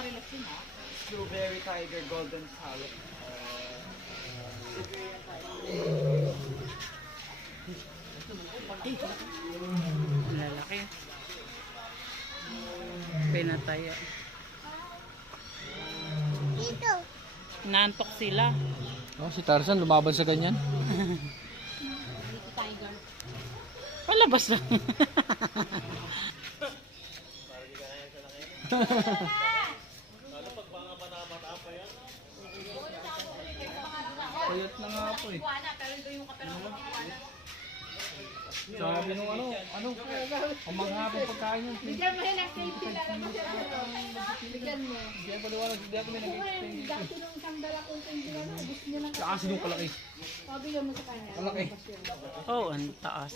Nakarelax yun ha. Blueberry Tiger Golden Salad. Lalaki. Pinataya. Dito. Nantok sila. Oh, si Tarzan lumaban sa ganyan. Dito tiger. Palabas lang. Payat na nga po eh. Sabi nung ano, ang maghapong pagkain yun. Bigyan mo ng safety na lang siya. Bigyan mo. Hindi ako paliwanag, hindi ako may nag-explain dito. Dati nung isang dala kong tindihan, gusto niya ng Kasi nung kalaki. Pabigyan mo sa kanya. Kalaki. Oh, ang taas.